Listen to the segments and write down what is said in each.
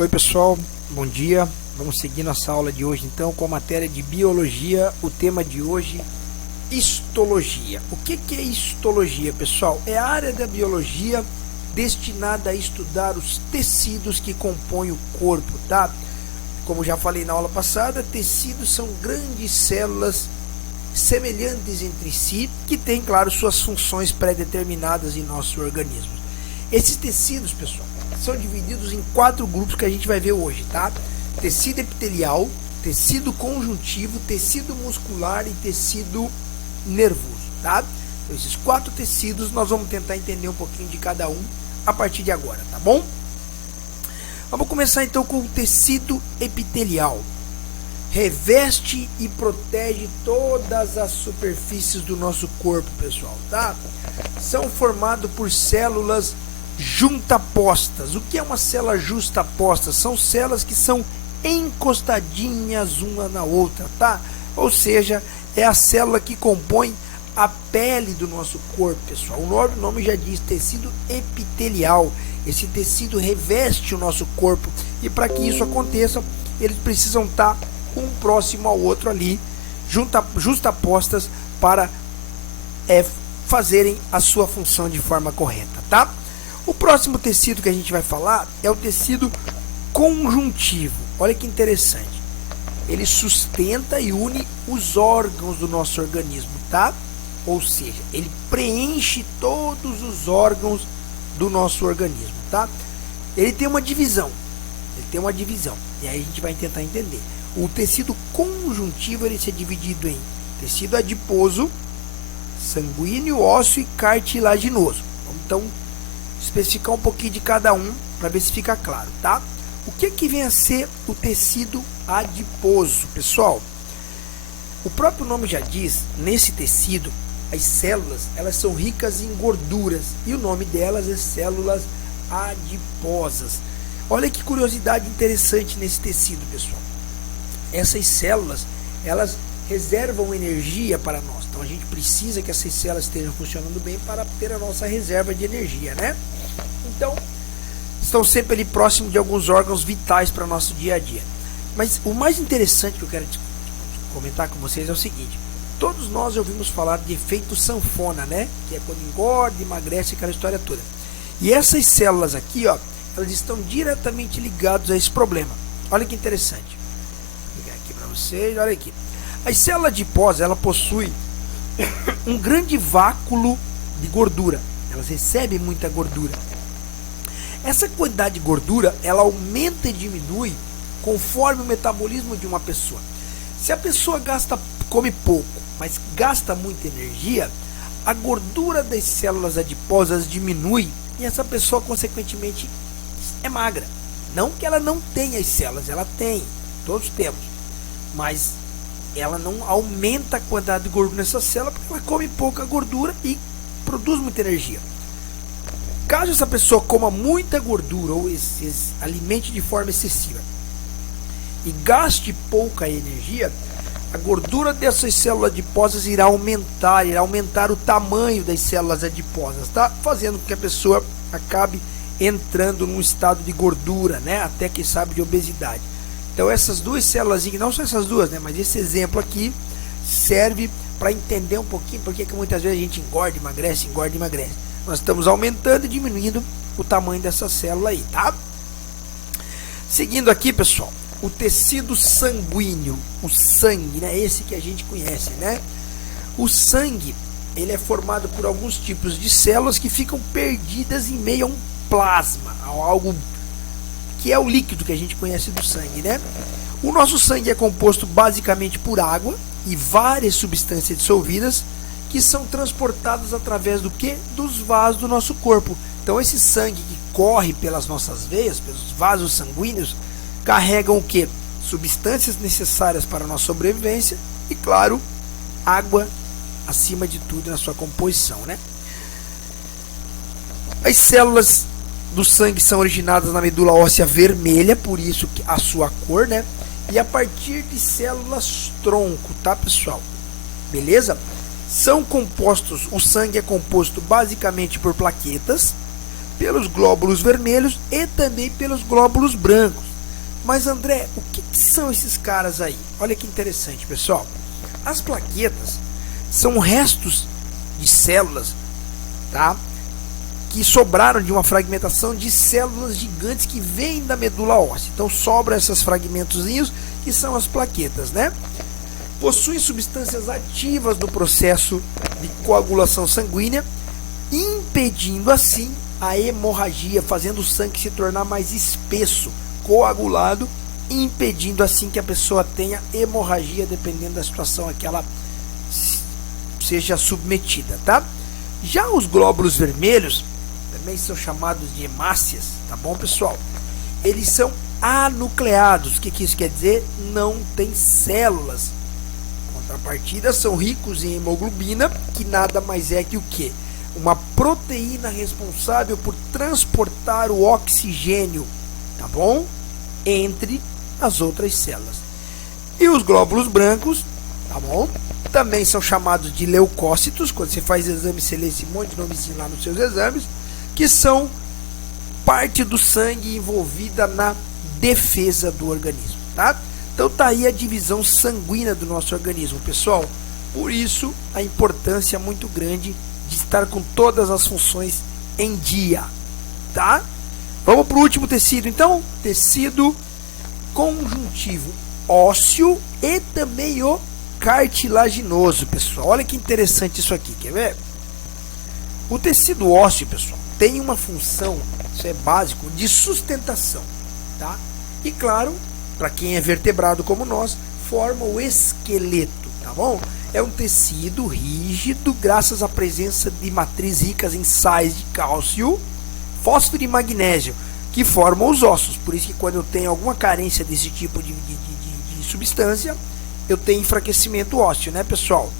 Oi pessoal, bom dia. Vamos seguir nossa aula de hoje então com a matéria de biologia. O tema de hoje, histologia. O que é histologia, pessoal? É a área da biologia destinada a estudar os tecidos que compõem o corpo, tá? Como já falei na aula passada, tecidos são grandes células semelhantes entre si, que têm, claro, suas funções pré-determinadas em nosso organismo. Esses tecidos, pessoal, são divididos em 4 grupos que a gente vai ver hoje, tá? Tecido epitelial, tecido conjuntivo, tecido muscular e tecido nervoso, tá? Então, esses 4 tecidos nós vamos tentar entender um pouquinho de cada um a partir de agora, tá bom? Vamos começar então com o tecido epitelial. Reveste e protege todas as superfícies do nosso corpo, pessoal, tá? São formados por células juntapostas. O que é uma célula justaposta? São células que são encostadinhas uma na outra, tá? Ou seja, é a célula que compõe a pele do nosso corpo, pessoal. O nome já diz, tecido epitelial. Esse tecido reveste o nosso corpo e para que isso aconteça, eles precisam estar um próximo ao outro ali, justapostas para fazerem a sua função de forma correta, tá? O próximo tecido que a gente vai falar é o tecido conjuntivo. Olha que interessante. Ele sustenta e une os órgãos do nosso organismo, tá? Ou seja, ele preenche todos os órgãos do nosso organismo, tá? Ele tem uma divisão. E aí a gente vai tentar entender. O tecido conjuntivo ele se é dividido em tecido adiposo, sanguíneo, ósseo e cartilaginoso. Vamos então especificar um pouquinho de cada um para ver se fica claro, tá? O que vem a ser o tecido adiposo, pessoal? O próprio nome já diz, nesse tecido, as células, elas são ricas em gorduras e o nome delas é células adiposas. Olha que curiosidade interessante nesse tecido, pessoal. Essas células, elas reservam energia para nós. Então a gente precisa que essas células estejam funcionando bem para ter a nossa reserva de energia, né? Então, estão sempre ali próximo de alguns órgãos vitais para o nosso dia a dia. Mas o mais interessante que eu quero comentar com vocês é o seguinte: todos nós ouvimos falar de efeito sanfona, né? Que é quando engorda, emagrece, aquela história toda. E essas células aqui, ó, elas estão diretamente ligadas a esse problema. Olha que interessante. Vou ligar aqui para vocês, olha aqui. As células adiposas, ela possui um grande vácuo de gordura. Elas recebem muita gordura. Essa quantidade de gordura, ela aumenta e diminui conforme o metabolismo de uma pessoa. Se a pessoa come pouco, mas gasta muita energia, a gordura das células adiposas diminui e essa pessoa, consequentemente, é magra. Não que ela não tenha as células, ela tem, todos temos, mas ela não aumenta a quantidade de gordura nessa célula porque ela come pouca gordura e produz muita energia. Caso essa pessoa coma muita gordura ou se alimente de forma excessiva e gaste pouca energia, a gordura dessas células adiposas irá aumentar o tamanho das células adiposas, tá? Fazendo com que a pessoa acabe entrando num estado de gordura, né? Até que sabe de obesidade. Então essas duas células, não só essas duas, né? Mas esse exemplo aqui serve para entender um pouquinho porque que muitas vezes a gente engorda, emagrece. Nós estamos aumentando e diminuindo o tamanho dessa célula aí, tá? Seguindo aqui, pessoal, o tecido sanguíneo, o sangue, né? Esse que a gente conhece, né? O sangue, ele é formado por alguns tipos de células que ficam perdidas em meio a um plasma, algo que é o líquido que a gente conhece do sangue, né? O nosso sangue é composto basicamente por água e várias substâncias dissolvidas que são transportadas através do que? Dos vasos do nosso corpo. Então esse sangue que corre pelas nossas veias, pelos vasos sanguíneos, carregam o que? Substâncias necessárias para a nossa sobrevivência e, claro, água acima de tudo na sua composição, né? As células do sangue são originadas na medula óssea vermelha, por isso a sua cor, né? E a partir de células tronco, tá, pessoal? Beleza? O sangue é composto basicamente por plaquetas, pelos glóbulos vermelhos e também pelos glóbulos brancos. Mas André, o que são esses caras aí? Olha que interessante, pessoal. As plaquetas são restos de células, tá? Que sobraram de uma fragmentação de células gigantes que vêm da medula óssea. Então sobram esses fragmentozinhos que são as plaquetas, né? Possuem substâncias ativas no processo de coagulação sanguínea, impedindo assim a hemorragia, fazendo o sangue se tornar mais espesso, coagulado, impedindo assim que a pessoa tenha hemorragia, dependendo da situação a que ela seja submetida, tá? Já os glóbulos vermelhos também são chamados de hemácias, tá bom, pessoal? Eles são anucleados. O que isso quer dizer? Não tem células. Contrapartida, são ricos em hemoglobina, que nada mais é que o quê? Uma proteína responsável por transportar o oxigênio, tá bom? Entre as outras células. E os glóbulos brancos, tá bom? Também são chamados de leucócitos. Quando você faz exame, você lê esse monte de nomezinho lá nos seus exames, que são parte do sangue envolvida na defesa do organismo, tá? Então tá aí a divisão sanguínea do nosso organismo, pessoal. Por isso, a importância muito grande de estar com todas as funções em dia, tá? Vamos para o último tecido, então. Tecido conjuntivo ósseo e também o cartilaginoso, pessoal. Olha que interessante isso aqui, quer ver? O tecido ósseo, pessoal, tem uma função, isso é básico, de sustentação, tá? E claro, para quem é vertebrado como nós, forma o esqueleto, tá bom? É um tecido rígido, graças à presença de matrizes ricas em sais de cálcio, fósforo e magnésio, que formam os ossos. Por isso que quando eu tenho alguma carência desse tipo de substância, eu tenho enfraquecimento ósseo, né, pessoal?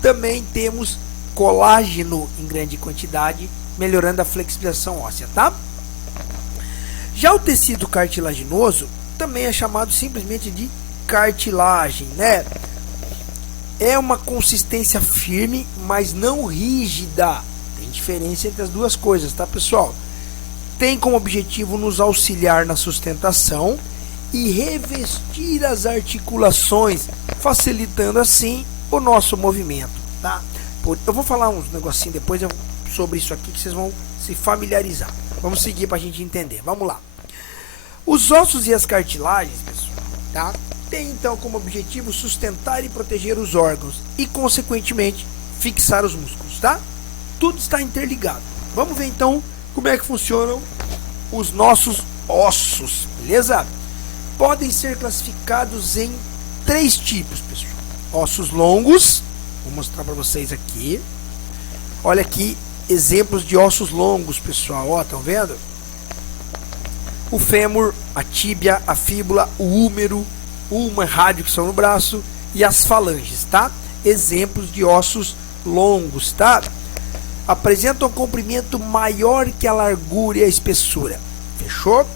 Também temos colágeno em grande quantidade, melhorando a flexibilização óssea, tá? Já o tecido cartilaginoso também é chamado simplesmente de cartilagem, né? É uma consistência firme, mas não rígida. Tem diferença entre as duas coisas, tá, pessoal? Tem como objetivo nos auxiliar na sustentação e revestir as articulações, facilitando assim o nosso movimento, tá? Eu vou falar uns negocinhos depois sobre isso aqui que vocês vão se familiarizar. Vamos seguir para a gente entender. Vamos lá. Os ossos e as cartilagens, pessoal, tá? Tem então como objetivo sustentar e proteger os órgãos e, consequentemente, fixar os músculos, tá? Tudo está interligado. Vamos ver então como é que funcionam os nossos ossos, beleza? Podem ser classificados em 3 tipos, pessoal. Ossos longos, vou mostrar para vocês aqui. Olha aqui, exemplos de ossos longos, pessoal, ó, estão vendo? O fêmur, a tíbia, a fíbula, o húmero, o rádio que são no braço e as falanges, tá? Exemplos de ossos longos, tá? Apresentam um comprimento maior que a largura e a espessura. Fechou?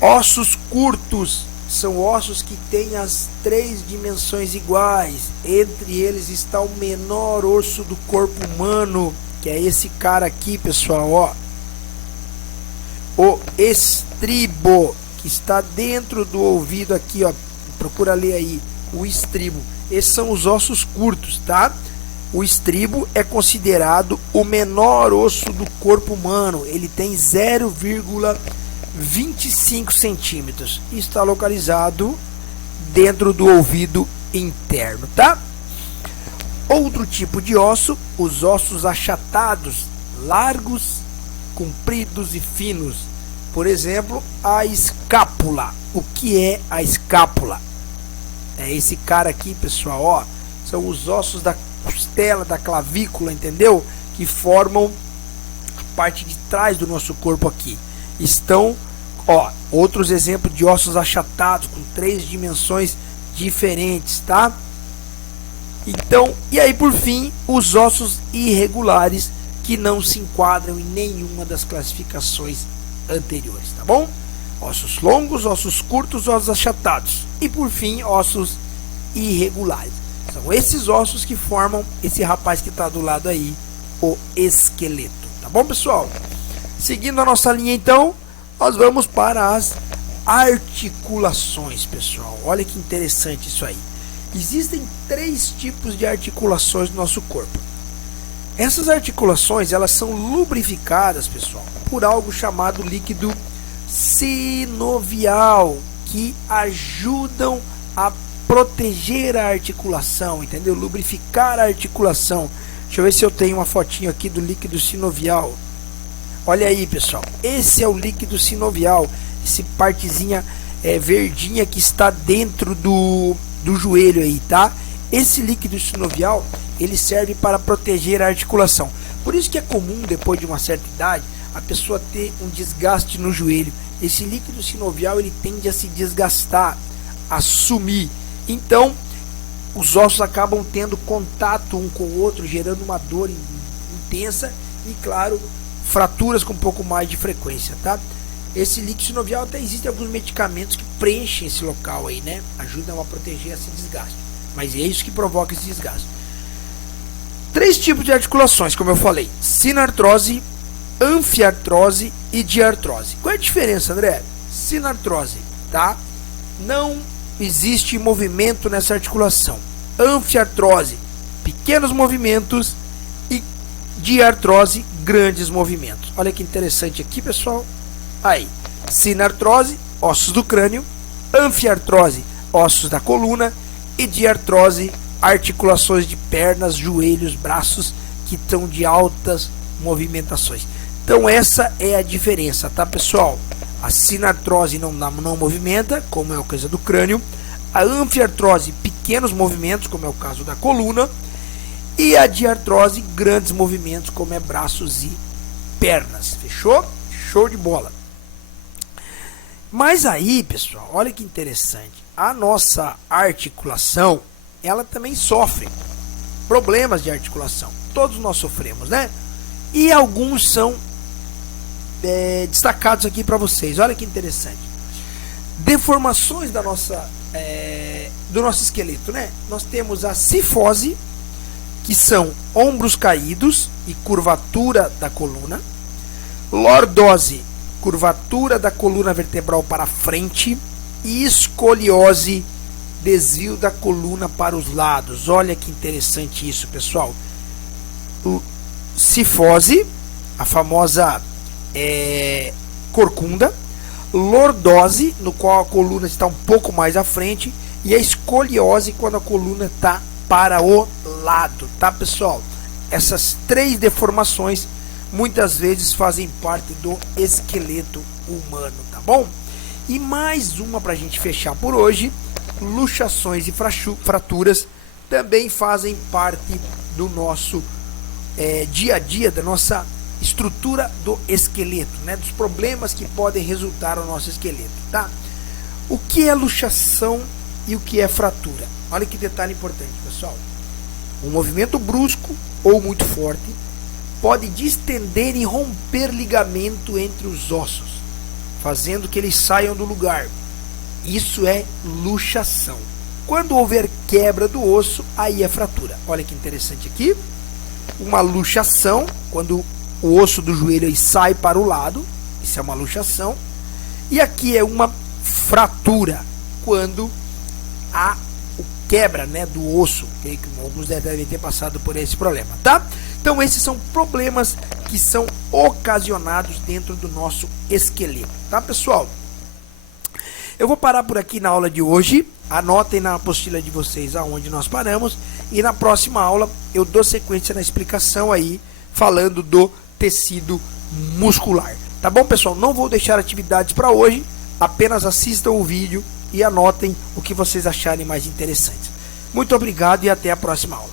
Ossos curtos são ossos que têm as 3 dimensões iguais. Entre eles está o menor osso do corpo humano, que é esse cara aqui, pessoal, ó. O estribo, que está dentro do ouvido aqui, ó. Procura ler aí, o estribo. Esses são os ossos curtos, tá? O estribo é considerado o menor osso do corpo humano. Ele tem 0,25 centímetros. Está localizado dentro do ouvido interno, tá? Outro tipo de osso, os ossos achatados, largos, compridos e finos. Por exemplo, a escápula. O que é a escápula? É esse cara aqui, pessoal, ó. São os ossos da costela, da clavícula, entendeu? Que formam a parte de trás do nosso corpo aqui. Estão, ó, outros exemplos de ossos achatados com 3 dimensões diferentes, tá? Então, e aí por fim, os ossos irregulares, que não se enquadram em nenhuma das classificações anteriores, tá bom? Ossos longos, ossos curtos, ossos achatados e por fim, ossos irregulares. São esses ossos que formam esse rapaz que está do lado aí, o esqueleto, tá bom, pessoal? Seguindo a nossa linha então, nós vamos para as articulações, pessoal. Olha que interessante isso aí. Existem 3 tipos de articulações no nosso corpo. Essas articulações, elas são lubrificadas, pessoal, por algo chamado líquido sinovial, que ajudam a proteger a articulação, entendeu? Lubrificar a articulação. Deixa eu ver se eu tenho uma fotinho aqui do líquido sinovial. Olha aí, pessoal. Esse é o líquido sinovial. Esse partezinha verdinha que está dentro do joelho aí, tá? Esse líquido sinovial, ele serve para proteger a articulação. Por isso que é comum, depois de uma certa idade, a pessoa ter um desgaste no joelho. Esse líquido sinovial, ele tende a se desgastar, a sumir. Então, os ossos acabam tendo contato um com o outro, gerando uma dor intensa e, claro, fraturas com um pouco mais de frequência, tá? Esse líquido sinovial, até existem alguns medicamentos que preenchem esse local aí, né? Ajudam a proteger esse desgaste. Mas é isso que provoca esse desgaste. 3 tipos de articulações, como eu falei: sinartrose, anfiartrose e diartrose. Qual é a diferença, André? Sinartrose, tá? Não existe movimento nessa articulação. Anfiartrose, pequenos movimentos, e diartrose, grandes movimentos. Olha que interessante aqui, pessoal. Aí, sinartrose, ossos do crânio; anfiartrose, ossos da coluna; e diartrose, articulações de pernas, joelhos, braços, que estão de altas movimentações. Então essa é a diferença, tá, pessoal? A sinartrose não movimenta, como é o caso do crânio; a anfiartrose, pequenos movimentos, como é o caso da coluna; e a diartrose, grandes movimentos, como é braços e pernas. Fechou? Show de bola. Mas aí, pessoal, olha que interessante. A nossa articulação, ela também sofre problemas de articulação. Todos nós sofremos, né? E alguns são destacados aqui para vocês. Olha que interessante. Deformações da nossa, do nosso esqueleto, né? Nós temos a cifose, que são ombros caídos e curvatura da coluna; lordose, curvatura da coluna vertebral para frente; e escoliose, desvio da coluna para os lados. Olha que interessante isso, pessoal. Cifose, a famosa corcunda; lordose, no qual a coluna está um pouco mais à frente; e a escoliose, quando a coluna está para o lado, tá, pessoal? Essas 3 deformações muitas vezes fazem parte do esqueleto humano, tá bom? E mais uma para a gente fechar por hoje: luxações e fraturas também fazem parte do nosso dia a dia, da nossa estrutura do esqueleto, né? Dos problemas que podem resultar no nosso esqueleto, tá? O que é luxação e o que é fratura? Olha que detalhe importante, pessoal. Um movimento brusco ou muito forte pode distender e romper ligamento entre os ossos, fazendo que eles saiam do lugar. Isso é luxação. Quando houver quebra do osso, aí é fratura. Olha que interessante aqui. Uma luxação, quando o osso do joelho aí sai para o lado, isso é uma luxação. E aqui é uma fratura, quando há quebra, né, do osso. Creio que alguns devem ter passado por esse problema, tá? Então esses são problemas que são ocasionados dentro do nosso esqueleto, tá, pessoal? Eu vou parar por aqui na aula de hoje. Anotem na apostila de vocês aonde nós paramos, e na próxima aula eu dou sequência na explicação aí, falando do tecido muscular. Tá bom, pessoal? Não vou deixar atividades para hoje, apenas assistam o vídeo e anotem o que vocês acharem mais interessante. Muito obrigado e até a próxima aula.